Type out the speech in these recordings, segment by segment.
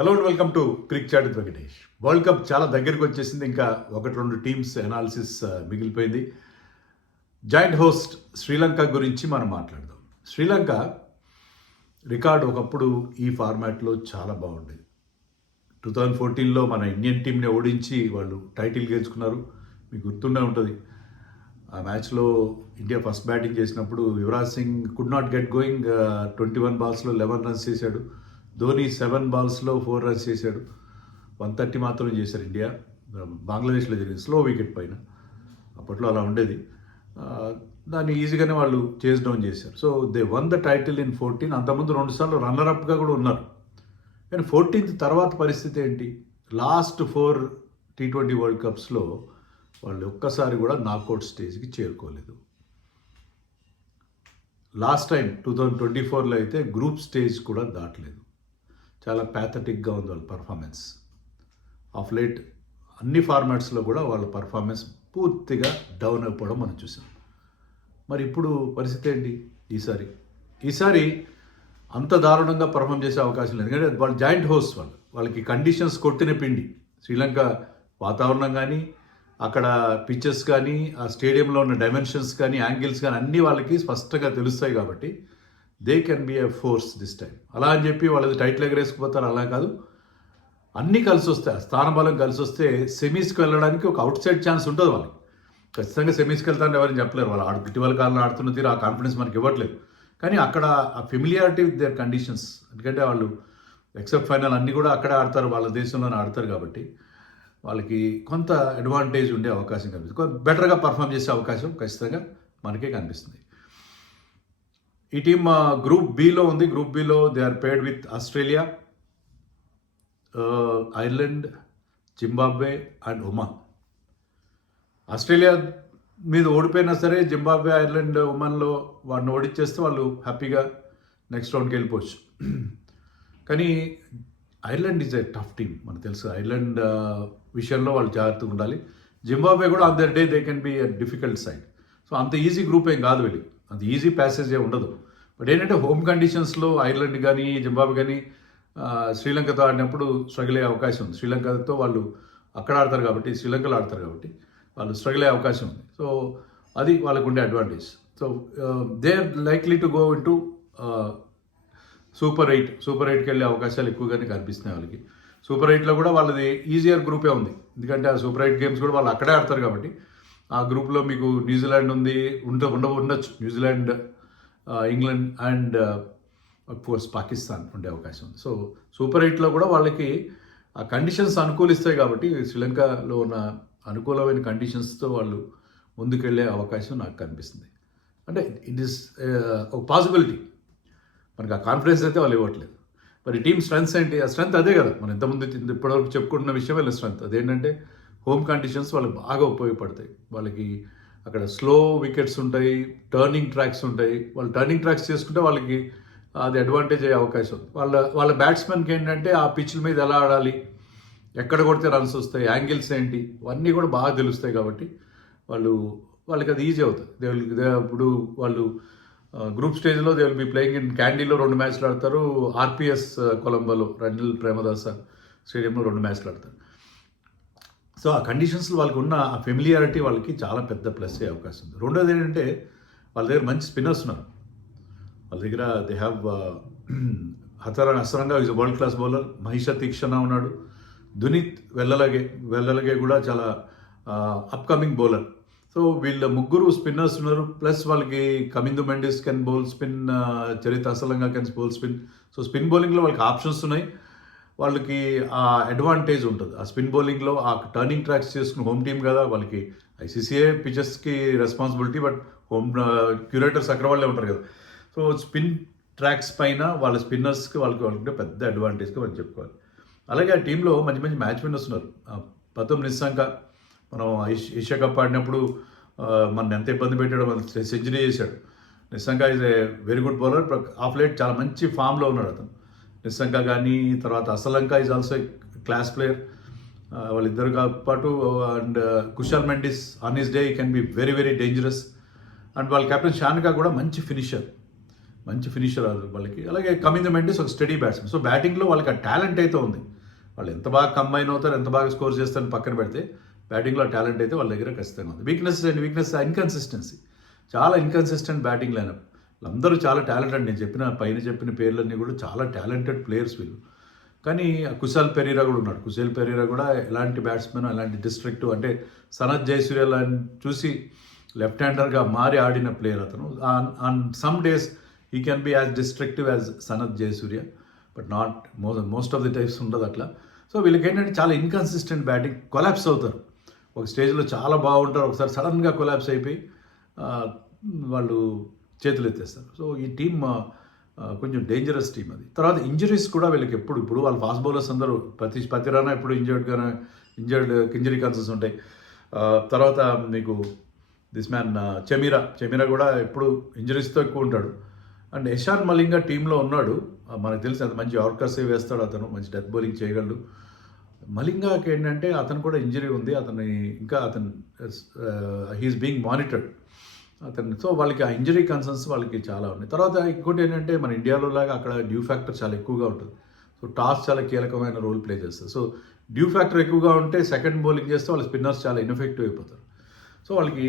Hello and welcome to crick chat with Venkatesh. World Cup చాలా దగ్గరికి వచ్చేసింది. ఇంకా 1-2 టీమ్స్ అనాలిసిస్ మిగిలిపోయింది. జాయింట్ హోస్ట్ శ్రీలంక గురించి మనం మాట్లాడదాం. శ్రీలంక రికార్డ్ ఒకప్పుడు ఈ ఫార్మాట్లో చాలా బాగుండేది. 2014లో మన ఇండియన్ టీంని ఓడించి వాళ్ళు టైటిల్ గెలుచుకున్నారు. మీకు గుర్తుండే ఉంటుంది. ఆ మ్యాచ్లో ఇండియా ఫస్ట్ బ్యాటింగ్ చేసినప్పుడు Yuvraj Singh could not get going. 21 బాల్స్లో 11 runs చేశాడు. ధోని 7 బాల్స్లో 4 రన్స్ చేశాడు. 130 మాత్రం చేశారు ఇండియా. బంగ్లాదేశ్లో జరిగింది స్లో వికెట్ పైన. అప్పట్లో అలా ఉండేది. దాన్ని ఈజీగానే వాళ్ళు చేస్ డౌన్ చేశారు. So they one the title in 14. అంతకుముందు 2 సార్లు రన్నర్అప్గా కూడా ఉన్నారు. కానీ 14th తర్వాత పరిస్థితి ఏంటి? లాస్ట్ 4 T20 వరల్డ్ కప్స్లో వాళ్ళు ఒక్కసారి కూడా నాకౌట్ స్టేజ్కి చేరుకోలేదు. లాస్ట్ టైం 2024లో అయితే గ్రూప్ స్టేజ్ కూడా దాటలేదు. చాలా ప్యాథటిక్గా ఉంది వాళ్ళ పర్ఫార్మెన్స్. ఆఫ్ లేట్ అన్ని ఫార్మాట్స్లో కూడా వాళ్ళ పర్ఫార్మెన్స్ పూర్తిగా డౌన్ అయిపోవడం మనం చూసాం. మరి ఇప్పుడు పరిస్థితి ఏంటి? ఈసారి అంత దారుణంగా పర్ఫామ్ చేసే అవకాశం లేదు. ఎందుకంటే వాళ్ళు జాయింట్ హోస్ట్, వాళ్ళకి కండిషన్స్ కొట్టిన పిండి. శ్రీలంక వాతావరణం కానీ, అక్కడ పిచెస్ కానీ, ఆ స్టేడియంలో ఉన్న డైమెన్షన్స్ కానీ, యాంగిల్స్ కానీ అన్నీ వాళ్ళకి స్పష్టంగా తెలుస్తాయి. కాబట్టి they can be a force this time. అలా అని చెప్పి వాళ్ళది టైటిల్ ఎగరేసుకుపోతారు అలా కాదు. అన్నీ కలిసి వస్తాయి. స్థానబలం కలిసి వస్తే సెమీస్కి వెళ్ళడానికి ఒక అవుట్ సైడ్ ఛాన్స్ ఉంటుంది వాళ్ళకి. ఖచ్చితంగా సెమీస్కి వెళ్తారని ఎవరైనా చెప్పలేరు. వాళ్ళు ఇటీవల కాలంలో ఆడుతున్న తీరు ఆ కాన్ఫిడెన్స్ మనకి ఇవ్వట్లేదు. కానీ అక్కడ ఆ ఫెమిలియారిటీ విత్ దేర్ కండిషన్స్, ఎందుకంటే వాళ్ళు ఎక్సెప్ట్ ఫైనల్ అన్నీ కూడా అక్కడే ఆడతారు, వాళ్ళ దేశంలోనే ఆడతారు. కాబట్టి వాళ్ళకి కొంత అడ్వాంటేజ్ ఉండే అవకాశం కనిపిస్తుంది. బెటర్గా పర్ఫామ్ చేసే అవకాశం ఖచ్చితంగా మనకే కనిపిస్తుంది. ఈ టీమ్ గ్రూప్ బిలో ఉంది. గ్రూప్ బిలో they are paired with Australia, Ireland, Zimbabwe and Oman. Australia మీద ఓడిపోయినా సరే జింబాబ్వే, ఐర్లాండ్, ఒమాన్లో వాడిని ఓడించేస్తే వాళ్ళు హ్యాపీగా నెక్స్ట్ రౌండ్కి వెళ్ళిపోవచ్చు. కానీ Ireland is a tough team, మనకు తెలుసు. ఐర్లాండ్ విషయంలో వాళ్ళు జాగ్రత్తగా ఉండాలి. జింబాబ్వే కూడా on their day they can be a difficult side. So అంత ఈజీ గ్రూప్ ఏం కాదు వీళ్ళకి, అంత ఈజీ ప్యాసేజ్ ఏ ఉండదు. బట్ ఏంటంటే హోమ్ కండిషన్స్లో ఐర్లాండ్ కానీ జింబాబ్వే కానీ శ్రీలంకతో ఆడినప్పుడు స్ట్రగుల్ అయ్యే అవకాశం ఉంది. శ్రీలంకతో వాళ్ళు అక్కడ ఆడతారు కాబట్టి, శ్రీలంకలో ఆడతారు కాబట్టి వాళ్ళు స్ట్రగుల్ అయ్యే అవకాశం ఉంది. సో అది వాళ్ళకు ఉండే advantage. So they are likely to go in to super 8కి వెళ్ళే అవకాశాలు ఎక్కువగానే కనిపిస్తున్నాయి వాళ్ళకి. సూపర్ 8లో కూడా వాళ్ళది ఈజియర్ గ్రూపే ఉంది. ఎందుకంటే ఆ సూపర్ 8 గేమ్స్ కూడా వాళ్ళు అక్కడే ఆడతారు కాబట్టి. ఆ గ్రూప్లో మీకు న్యూజిలాండ్ ఉంది, ఉండొచ్చు. New Zealand, England and course Pakistan ఉండే అవకాశం ఉంది. సో సూపర్ 8లో కూడా వాళ్ళకి ఆ కండిషన్స్ అనుకూలిస్తాయి కాబట్టి శ్రీలంకలో ఉన్న అనుకూలమైన కండిషన్స్తో వాళ్ళు ముందుకెళ్ళే అవకాశం నాకు కనిపిస్తుంది. అంటే ఇట్ ఈస్ ఒక పాసిబిలిటీ. మనకి ఆ కాన్ఫిడెన్స్ అయితే వాళ్ళు ఇవ్వట్లేదు. మరి టీమ్ స్ట్రెంగ్స్ ఏంటి? ఆ స్ట్రెంగ్త్ అదే కదా, మనం ఇంతకుముందు ఇప్పటివరకు చెప్పుకుంటున్న విషయమే స్ట్రెంగ్త్. అదేంటంటే హోమ్ కండిషన్స్ వాళ్ళకి బాగా ఉపయోగపడతాయి. వాళ్ళకి అక్కడ స్లో వికెట్స్ ఉంటాయి, టర్నింగ్ ట్రాక్స్ ఉంటాయి. వాళ్ళు టర్నింగ్ ట్రాక్స్ చేసుకుంటే వాళ్ళకి అది అడ్వాంటేజ్ అయ్యే అవకాశం ఉంది. వాళ్ళ బ్యాట్స్మెన్కి ఏంటంటే ఆ పిచ్ల మీద ఎలా ఆడాలి, ఎక్కడ కొడితే రన్స్ వస్తాయి, యాంగిల్స్ ఏంటి, అవన్నీ కూడా బాగా తెలుస్తాయి. కాబట్టి వాళ్ళకి అది ఈజీ అవుతుంది. ఇప్పుడు వాళ్ళు గ్రూప్ స్టేజ్లో they will be playing in క్యాండీలో 2 మ్యాచ్లు ఆడతారు. ఆర్పిఎస్ కొలంబోలో రణిల్ ప్రేమదాస స్టేడియంలో 2 మ్యాచ్లు ఆడతారు. సో ఆ కండిషన్స్లో వాళ్ళకి ఉన్న ఆ ఫెమిలియారిటీ వాళ్ళకి చాలా పెద్ద ప్లస్ అయ్యే అవకాశం ఉంది. రెండోది ఏంటంటే వాళ్ళ దగ్గర మంచి స్పిన్నర్స్ ఉన్నారు. వాళ్ళ దగ్గర they have Hasaranga is world class bowler. Maheesh Theekshana ఉన్నాడు. దునీత్ వెల్లలగే కూడా చాలా అప్కమింగ్ బౌలర్. సో వీళ్ళ ముగ్గురు స్పిన్నర్స్ ఉన్నారు. ప్లస్ వాళ్ళకి Kamindu Mendis can bowl spin, Charith Asalanka can bowl spin. So spin బౌలింగ్లో వాళ్ళకి ఆప్షన్స్ ఉన్నాయి. వాళ్ళకి ఆ అడ్వాంటేజ్ ఉంటుంది ఆ స్పిన్ బౌలింగ్లో. ఆ టర్నింగ్ ట్రాక్స్ చేసుకుని హోమ్ టీమ్ కదా, వాళ్ళకి ఐసీసీఏ పిచెస్కి రెస్పాన్సిబిలిటీ, బట్ హోమ్ క్యూరేటర్స్ అక్కడ వాళ్ళే ఉంటారు కదా. సో స్పిన్ ట్రాక్స్ పైన వాళ్ళ స్పిన్నర్స్కి వాళ్ళకి పెద్ద అడ్వాంటేజ్గా మనం చెప్పుకోవాలి. అలాగే ఆ టీంలో మంచి మంచి మ్యాచ్ విన్నర్స్ ఉన్నారు. పతం నిస్సాంక మనం ఏషియా కప్ ఆడినప్పుడు మన ఎంత ఇబ్బంది పెట్టాడో, మన సెంచరీ చేశాడు. Nissanka is a very good bowler. Of late చాలా మంచి ఫామ్లో ఉన్నాడు అతను. నిస్సాంక కానీ తర్వాత Asalanka is also class player. వాళ్ళిద్దరు పాటు and Kushal Mendis on his day can be very very dangerous. And వాళ్ళ కెప్టెన్ షాన్కా కూడా మంచి ఫినిషర్. మంచి ఫినిషర్ వాళ్ళకి. అలాగే కమింగ్ మెండిస్ ఒక స్టడీ బ్యాట్స్మెన్. సో బ్యాటింగ్లో వాళ్ళకి ఆ టాలెంట్ అయితే ఉంది. వాళ్ళు ఎంత బాగా కంబైన్ అవుతారు, ఎంత బాగా స్కోర్ చేస్తారని పక్కన పెడితే బ్యాటింగ్లో టాలెంట్ అయితే వాళ్ళ దగ్గర ఖచ్చితంగా ఉంది. Weakness inconsistency. చాలా ఇన్కన్సిస్టెంట్ బ్యాటింగ్ లైనప్. అందరూ చాలా టాలెంటెడ్. నేను చెప్పిన పేర్లన్నీ కూడా చాలా టాలెంటెడ్ ప్లేయర్స్ వీళ్ళు. కానీ కుశాల్ పెరీరా కూడా ఉన్నాడు. కుశాల్ పెరీరా కూడా ఎలాంటి బ్యాట్స్మెన్, ఎలాంటి డిస్ట్రక్టివ్ అంటే సనత్ జయసూర్య చూసి లెఫ్ట్ హ్యాండర్గా మారి ఆడిన ప్లేయర్ అతను. On some days he can be as destructive as Sanath Jayasuriya, but not most of the times ఉండదు అట్లా. సో వీళ్ళకి ఏంటంటే చాలా ఇన్కన్సిస్టెంట్ బ్యాటింగ్, కొలాప్స్ అవుతారు. ఒక స్టేజ్లో చాలా బాగుంటారు, ఒకసారి సడన్గా కొలాప్స్ అయిపోయి వాళ్ళు చేతులు ఎత్తేస్తారు. సో ఈ టీమ్ కొంచెం డేంజరస్ టీమ్ అది. తర్వాత ఇంజరీస్ కూడా వీళ్ళకి ఇప్పుడు వాళ్ళ ఫాస్ట్ బౌలర్స్ అందరూ ప్రతి రానా ఎప్పుడు ఇంజరీ కన్సర్న్స్ ఉంటాయి. తర్వాత మీకు దిస్ మ్యాన్ చెమీరా కూడా ఎప్పుడు ఇంజరీస్తో ఎక్కువ ఉంటాడు. అండ్ ఇషాన్ మలింగా టీంలో ఉన్నాడు. మనకు తెలిసి అంత మంచి ఆర్కర్స్ వేస్తాడు అతను, మంచి డెత్ బౌలింగ్ చేయగలడు. మలింగాకి ఏంటంటే అతను కూడా ఇంజరీ ఉంది, అతను హీఈస్ బీయింగ్ మానిటర్డ్ అతను. సో వాళ్ళకి ఆ ఇంజరీ కన్సర్న్స్ వాళ్ళకి చాలా ఉన్నాయి. తర్వాత ఇంకోటి ఏంటంటే మన ఇండియాలో లాగా అక్కడ డ్యూ ఫ్యాక్టర్ చాలా ఎక్కువగా ఉంటుంది. సో టాస్ చాలా కీలకమైన రోల్ ప్లే చేస్తారు. సో డ్యూ ఫ్యాక్టర్ ఎక్కువగా ఉంటే సెకండ్ బౌలింగ్ చేస్తే వాళ్ళ స్పిన్నర్స్ చాలా ఇన్ఎఫెక్టివ్ అయిపోతారు. సో వాళ్ళకి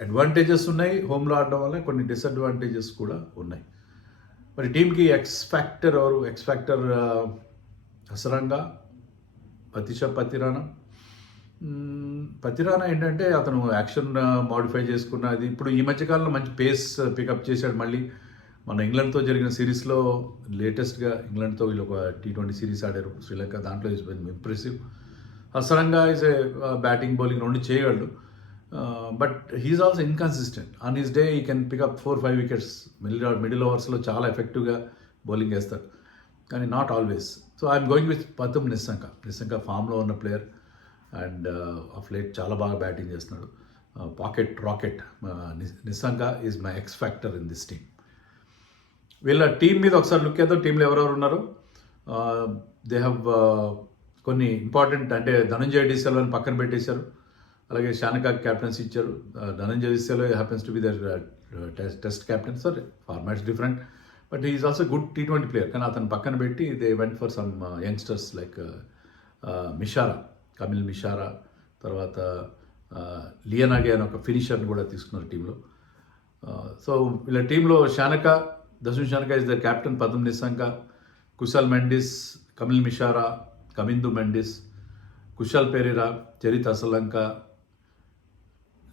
అడ్వాంటేజెస్ ఉన్నాయి హోమ్లో ఆడడం వల్ల, కొన్ని డిసడ్వాంటేజెస్ కూడా ఉన్నాయి. మరి టీంకి ఎక్స్ ఫ్యాక్టర్ హసరంగా, పతిరానా ఏంటంటే అతను యాక్షన్ మాడిఫై చేసుకున్నది. ఇప్పుడు ఈ మధ్యకాలంలో మంచి పేస్ పికప్ చేశాడు. మళ్ళీ మన ఇంగ్లాండ్తో జరిగిన సిరీస్లో లేటెస్ట్గా ఇంగ్లాండ్తో వీళ్ళు ఒక T20 సిరీస్ ఆడారు శ్రీలంక. దాంట్లో is impressive. Hasaranga is a batting bowling రెండు చేయగలడు, but he's also inconsistent. On his day he can pick up 4-5 wickets. Middle ఓవర్స్లో చాలా ఎఫెక్టివ్గా బౌలింగ్ వేస్తారు, కానీ not always. So I'm going with Pathum Nissanka ఫామ్లో ఉన్న ప్లేయర్ అండ్ ఆఫ్ లేట్ చాలా బాగా బ్యాటింగ్ చేస్తున్నాడు. Rocket Nissanka is my ex factor in this team. వీళ్ళ టీం మీద ఒకసారి లుక్ చేద్దాం. టీంలో ఎవరెవరు ఉన్నారు. దే హ్యావ్ కొన్ని ఇంపార్టెంట్ అంటే ధనంజయ డిసెల్వని పక్కన పెట్టేశారు. అలాగే షానకాకి క్యాప్టెన్సీ ఇచ్చారు. Dhananjaya de Silva happens to be the test captain. Sir formats different, but he is also good T20 player. కానీ అతను పక్కన పెట్టి they went for some youngsters like Kamil Mishara, తర్వాత లియనాగే అని ఒక ఫినిషర్ని కూడా తీసుకున్నారు టీంలో. సో వీళ్ళ టీంలో దశున్ షానకా ఇస్ ద క్యాప్టెన్, పదం నిస్సంక, కుశాల్ మెండిస్, కమిల్ మిషారా, కమిందు మెండిస్, కుశాల్ పెరీరా, చరిత్ అసలంక,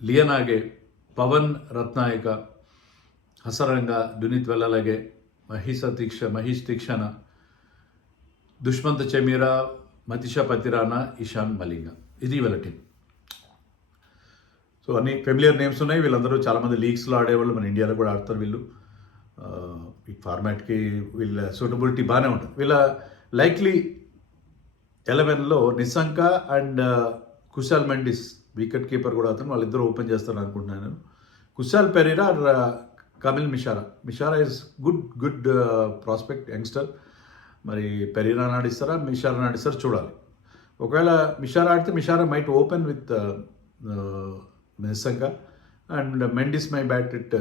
లియనాగే, పవన్ రత్నాయక, హసరంగ, డునిత్ వెల్లలగే, మహేష్ తీక్షణ, దుష్మంత్ చెమీరా, మతిషా పతిరానా, ఇషాన్ మలింగా. ఇది వీళ్ళ టీం. సో అన్ని ఫెమిలియర్ నేమ్స్ ఉన్నాయి. వీళ్ళందరూ చాలామంది లీగ్స్లో ఆడేవాళ్ళు, మన ఇండియాలో కూడా ఆడతారు వీళ్ళు. ఈ ఫార్మాట్కి వీళ్ళ సూటబిలిటీ బాగానే ఉంటుంది. వీళ్ళ లైక్లీ 11లో Nissanka and Kusal Mendis, wicket keeper కూడా అతను, వాళ్ళిద్దరూ ఓపెన్ చేస్తారు అనుకుంటున్నాను నేను. Kusal Perera, Kamil Mishara is good prospect, youngster. మరి పెరీరా ఆడిస్తారా, మిషారా ఆడిస్తారా చూడాలి. ఒకవేళ మిషారా ఆడితే Mishara might open with Nissanka and Mendis may bat it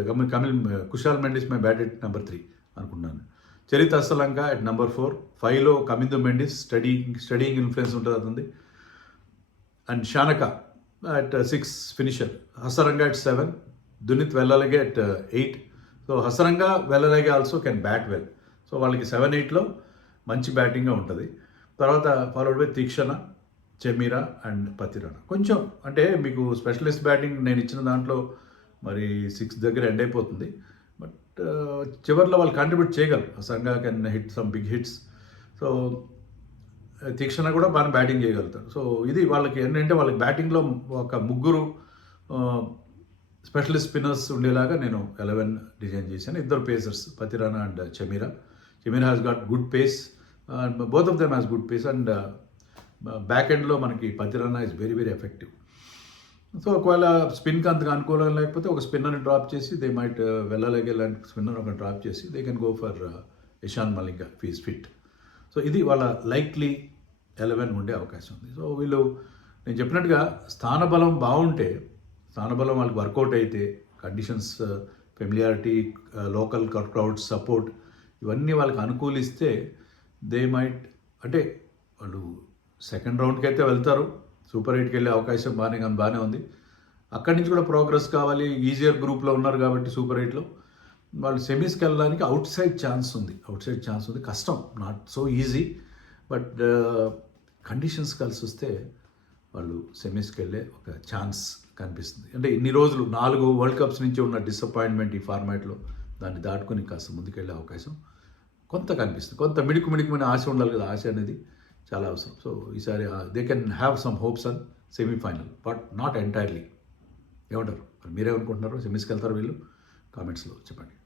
Kusal Mendis may bat it number 3 అనుకున్నాను. Charith Asalanka at number 4. 5లో కమిందు మెండిస్, స్టడీయింగ్ ఇన్ఫ్లుయెన్స్ ఉంటుంది అతనిది. And Shanaka at 6 finisher. Hasaranga at 7. Dunith Wellalage at 8. So Hasaranga Wellalage also can bat well. So వాళ్ళకి 7-8లో మంచి బ్యాటింగ్గా ఉంటుంది. తర్వాత followed by Theekshana, Chameera and Pathirana. కొంచెం అంటే మీకు స్పెషలిస్ట్ బ్యాటింగ్ నేను ఇచ్చిన దాంట్లో మరి 6 దగ్గర ఎండ్ అయిపోతుంది, బట్ చివరిలో వాళ్ళు కాంట్రిబ్యూట్ చేయగలరు. Hasaranga can hit some big hits. So Theekshana కూడా బాగా బ్యాటింగ్ చేయగలుగుతారు. సో ఇది వాళ్ళకి ఏంటంటే వాళ్ళకి బ్యాటింగ్లో ఒక ముగ్గురు స్పెషలిస్ట్ స్పిన్నర్స్ ఉండేలాగా నేను 11 డిజైన్ చేశాను. ఇద్దరు pacers, Pathirana and Chameera has got good pace, both of them has good pace. And back ఎండ్లో మనకి Pathirana is very very effective. So ఒకవేళ స్పిన్కి అంతగా అనుకూలంగా లేకపోతే ఒక స్పిన్నర్ని డ్రాప్ చేసి దే మైట్ వెళ్ళలేగే లాంటి స్పిన్నర్ ఒక డ్రాప్ చేసి they can go for Eshan Malinga ఫీజ్ ఫిట్. సో ఇది వాళ్ళ లైక్లీ 11 ఉండే అవకాశం ఉంది. సో వీళ్ళు నేను చెప్పినట్టుగా స్థానబలం బాగుంటే, స్థానబలం వాళ్ళకి వర్కౌట్ అయితే, conditions familiarity, local crowd support, ఇవన్నీ వాళ్ళకి అనుకూలిస్తే దే మైట్, అంటే వాళ్ళు సెకండ్ రౌండ్కి అయితే వెళ్తారు, సూపర్ ఎయిట్కి వెళ్ళే అవకాశం బాగానే ఉంది. అక్కడి నుంచి కూడా ప్రోగ్రెస్ కావాలి, ఈజియర్ గ్రూప్లో ఉన్నారు కాబట్టి సూపర్ ఎయిట్లో వాళ్ళు సెమీస్కి వెళ్ళడానికి అవుట్ సైడ్ ఛాన్స్ ఉంది. కష్టం, not so easy, but conditions కలిసి వస్తే వాళ్ళు సెమీస్కి వెళ్ళే ఒక ఛాన్స్ కనిపిస్తుంది. అంటే ఇన్ని రోజులు 4 వరల్డ్ కప్స్ నుంచి ఉన్న డిసప్పాయింట్మెంట్ ఈ ఫార్మాట్లో దాన్ని దాటుకొని కాస్త ముందుకెళ్ళే అవకాశం కొంత కనిపిస్తుంది. కొంత మిడిమిడిమైన ఆశ ఉండాలి కదా, ఆశ అనేది చాలా అవసరం. సో ఈసారి they can have some hopes on semi-final, but not entirely. ఏమంటారు మీరేమనుకుంటున్నారు? సెమీస్కి వెళ్తారు వీళ్ళు? కామెంట్స్లో చెప్పండి.